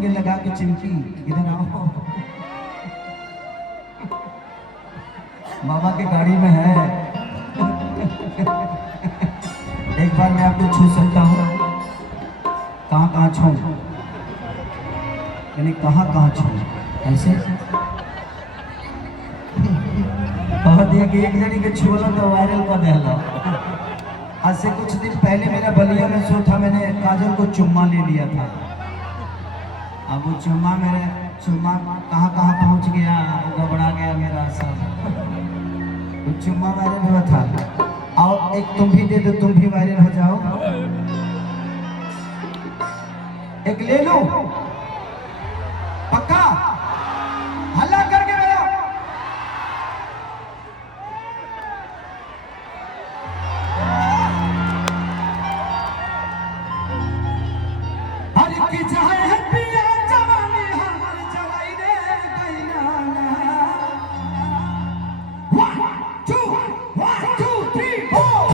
के लगा के चिमकी, इधर आओ, बाबा की गाड़ी में है। एक बार मैं आपको छू सकता हूँ? कहाँ कहाँ छू, यानी कहाँ कहाँ छू, ऐसे कह दिया कि एक जनी के छूला तो वायरल कर दिया। आज से कुछ दिन पहले मेरा बलिया में शो था, मैंने काजल को चुम्मा ले लिया था। अब वो चुम्मा कहाँ कहाँ पहुँच गया, घबरा गया मेरा सब। वो चुम्मा वायरल हुआ था। आओ एक तुम भी दे दो, तुम भी वायरल हो जाओ। एक ले लो, पक्का हल्ला करके मेरा। हर की चाहे